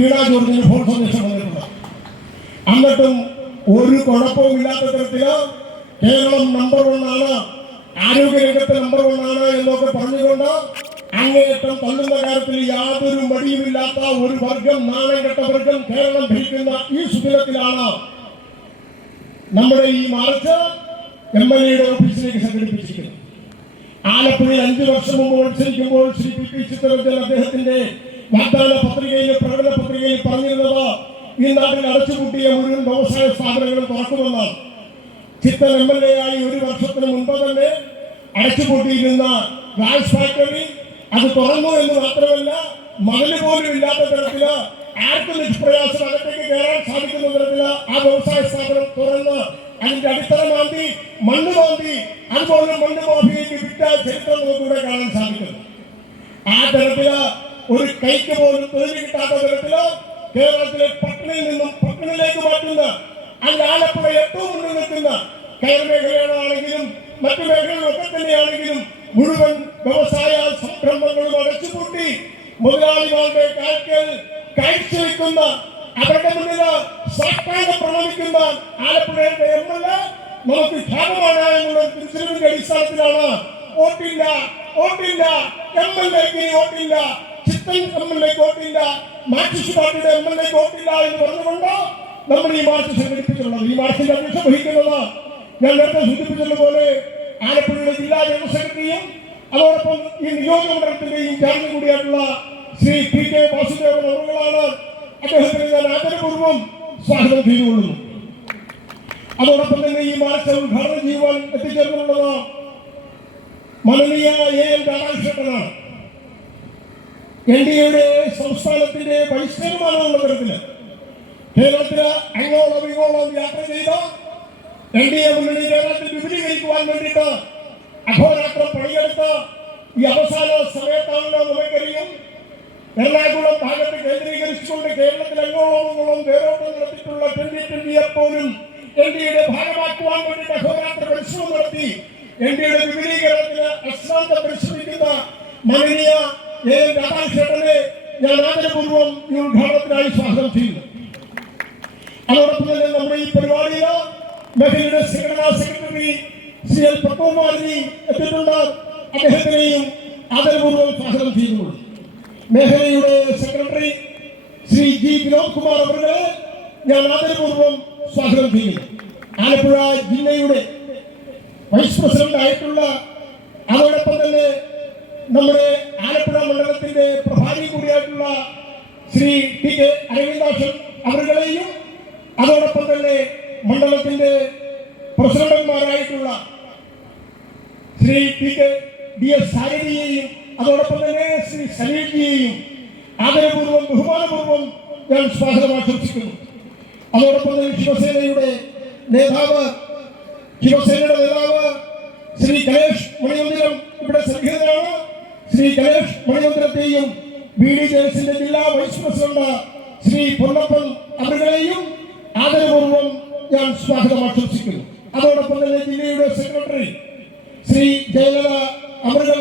വീണ ജോർജിന് ഫോൺ സന്ദേശം വന്നിട്ടുണ്ട്. എന്നിട്ടും ഒരു കുഴപ്പവും ഇല്ലാത്ത തരത്തില് കേരളം നമ്പർ 1 ആണ്, ആരോഗ്യരംഗത്ത് നമ്പർ 1 ആണ് എന്നൊക്കെ പറഞ്ഞുകൊണ്ട് അങ്ങേയറ്റം തള്ളുന്ന കാര്യത്തിൽ യാതൊരു മടിയുമില്ലാത്ത ഒരു വർഗം, നാണം കെട്ട വർഗം കേരളം ഭരിക്കുന്ന ഈ സുദിനത്തിലാണ് നമ്മുടെ ഈ മാർച്ച് MLA ഓഫീസിലേക്ക് സംഘടിപ്പിച്ചിരിക്കുന്നത്. ആലപ്പുഴയിൽ 5 വർഷം മുമ്പ് മത്സരിക്കുമ്പോൾ ശ്രീ പി ചിത്തരഞ്ജൻ അദ്ദേഹത്തിന്റെ വാഗ്ദാന പത്രികയിലും പ്രകടന പത്രികയിൽ പറഞ്ഞിരുന്നത് ഈ നാട്ടിൽ അടച്ചുപൂട്ടിയ മുഴുവൻ വ്യവസായ സ്ഥാപനങ്ങളും തുറക്കുമെന്നാണ്. ചിത്തൻ MLA ആയി 1 വർഷത്തിന് മുൻപ് തന്നെ അടച്ചുപൂട്ടിയിരുന്ന ഗ്ലാസ് ഫാക്ടറി അത് തുറന്നു എന്ന് മാത്രമല്ല, മതില് പോലും ഇല്ലാത്ത തരത്തില് ആർക്കും നിഷ്പ്രയാസം അകത്തേക്ക് കയറാൻ സാധിക്കുന്ന തരത്തില് ആ വ്യവസായ സ്ഥാപനം തുറന്ന് അതിന്റെ അടിത്തറ മാന്തി, മണ്ണ് മാന്തി, അതുപോലെ മണ്ണ് മാഫിയയ്ക്ക് വിട്ട ചരിത്രം നമുക്കിവിടെ കാണാൻ സാധിക്കുന്നു. ആ തരത്തില് ഒരു കൈക്ക് പോലും തൊഴിൽ കിട്ടാത്ത തരത്തില് കേരളത്തിലെ പട്ടണിൽ നിന്നും പട്ടണിലേക്ക് മാറ്റുന്ന, അതിൽ ആലപ്പുഴ ഏറ്റവും മുന്നിൽ നിൽക്കുന്ന കയർ മേഖലയാണെങ്കിലും മറ്റു മേഖലകളൊക്കെ തന്നെയാണെങ്കിലും മുഴുവൻ വ്യവസായ സംരംഭങ്ങളും അടച്ചുപൂട്ടി മുതലാളിമാരുടെ കാൽക്കൽ കാഴ്ചവെക്കുന്ന, അവരുടെ മുന്നിൽ സർക്കാരിനെ പ്രണമിക്കുന്ന ആലപ്പുഴയുടെ MLA നമുക്ക് ക്ഷേമമാണ് എന്നുള്ള തിരിച്ചറിവിന്റെ അടിസ്ഥാനത്തിലാണ് വോട്ടില്ല, വോട്ടില്ല, MLAക്ക് വോട്ടില്ല, ചിത്തൻ MLAക്ക് വോട്ടില്ല, മാർക്സിസ്റ്റ് പാർട്ടിയുടെ MLAക്ക് വോട്ടില്ല എന്ന് പറഞ്ഞുകൊണ്ട് നമ്മൾ ഈ മാർച്ച് സംഘടിപ്പിച്ചിട്ടുള്ളത്. ഈ മാർച്ചിന്റെ അധ്യക്ഷം വഹിക്കുന്നത് ഞാൻ നേരത്തെ സൂചിപ്പിച്ചതുപോലെ ആലപ്പുഴയുടെ ജില്ലാ ജനറൽ സെക്രട്ടറിയും അതോടൊപ്പം ഈ നിയോജകമണ്ഡലത്തിന്റെ ഇൻചാർജ് കൂടിയായിട്ടുള്ള ശ്രീ PK വാസുദേവൻ അവറുകളാണ്. അദ്ദേഹത്തിന് ഞാൻ ആദരപൂർവ്വം സ്വാഗതം ചെയ്തുകൊള്ളുന്നു. അതോടൊപ്പം തന്നെ ഈ മാർച്ച് ഉദ്ഘാടനം ചെയ്യുവാൻ എത്തിച്ചേർന്നുള്ളത് മാനനീയ AN രാധാകൃഷ്ണനാണ്. NDAയുടെ സംസ്ഥാനത്തിന്റെ വൈസ് ചെയർമാനുള്ള തരത്തില് കേരളത്തില് അങ്ങോളം ഇങ്ങോളം യാത്ര ചെയ്ത NDA മുന്നണി കേരളത്തിൽ വിപുലീകരിക്കുവാൻ വേണ്ടിയിട്ട് അഹോരാത്രം പണിയെടുത്ത ഈ അവസാന സമയത്താണല്ലോ നമുക്കറിയും എറണാകുളം ഭാഗത്ത് കേന്ദ്രീകരിച്ചുകൊണ്ട് കേരളത്തിൽ അങ്ങോളം വേരോട്ടം നടത്തിയിട്ടുള്ള 2020 പോലും NDAയുടെ ഭാഗമാക്കുവാൻ വേണ്ടിയിട്ട് അഹോരാത്ര പരിശ്രമം നടത്തി NDAയുടെ വിപുലീകരണത്തിന് അശ്രാന്തം പരിശ്രമിക്കുന്ന മാനനീയ AN രാധാകൃഷ്ണനെ ഞാൻ ആദരപൂർവ്വം ഈ ഉദ്ഘാടനത്തിനായി സ്വാഗതം ചെയ്യുന്നു. അതോടൊപ്പം തന്നെ നമ്മുടെ ഈ പരിപാടിയിൽ മേഖലയുടെ സംഘടനാ സെക്രട്ടറി ശ്രീ L പത്മകുമാരി എത്തിയിട്ടുണ്ട്. അദ്ദേഹത്തിനെയും ആദരപൂർവ്വം സ്വാഗതം ചെയ്യുന്നു. മേഖലയുടെ സെക്രട്ടറി ശ്രീ G വിനോദ് കുമാർ അവരുടെ ഞാൻ ആദരപൂർവ്വം സ്വാഗതം ചെയ്യുന്നു. ആലപ്പുഴ ജില്ലയുടെ വൈസ് പ്രസിഡന്റ് ആയിട്ടുള്ള, അതോടൊപ്പം തന്നെ നമ്മുടെ ആലപ്പുഴ മണ്ഡലത്തിന്റെ പ്രഭാരി കൂടിയായിട്ടുള്ള ശ്രീ TK അരവിന്ദാക്ഷൻ അവരുടെയും, അതോടൊപ്പം തന്നെ മണ്ഡലത്തിന്റെ പ്രസിഡന്റുമാരായിട്ടുള്ള ശ്രീ TK DS സാരഥിയെയും, അതോടൊപ്പം തന്നെ ശ്രീ സലീൽജിയെയും ആദരപൂർവ്വം ബഹുമാനപൂർവ്വം ഞാൻ സ്വാഗതം ആശംസിക്കുന്നു. അതോടൊപ്പം തന്നെ ശിവസേനയുടെ നേതാവ് ശ്രീ ഗണേഷ് മണിയന്തിരം ഇവിടെ സന്നിഹിതനാണ്. ശ്രീ ഗണേഷ് മണിയന്തിരത്തെയും BDJSന്റെ ജില്ലാ വൈസ് പ്രസിഡന്റ് ശ്രീ പൊന്നപ്പൻ അവരുടെയും ആദരപൂർവ്വം ഞാൻ സ്വാഗതം ആശംസിക്കുന്നു. അതോടൊപ്പം തന്നെ ജില്ലയുടെ സെക്രട്ടറി ശ്രീ ജയലളിത അവരുടെ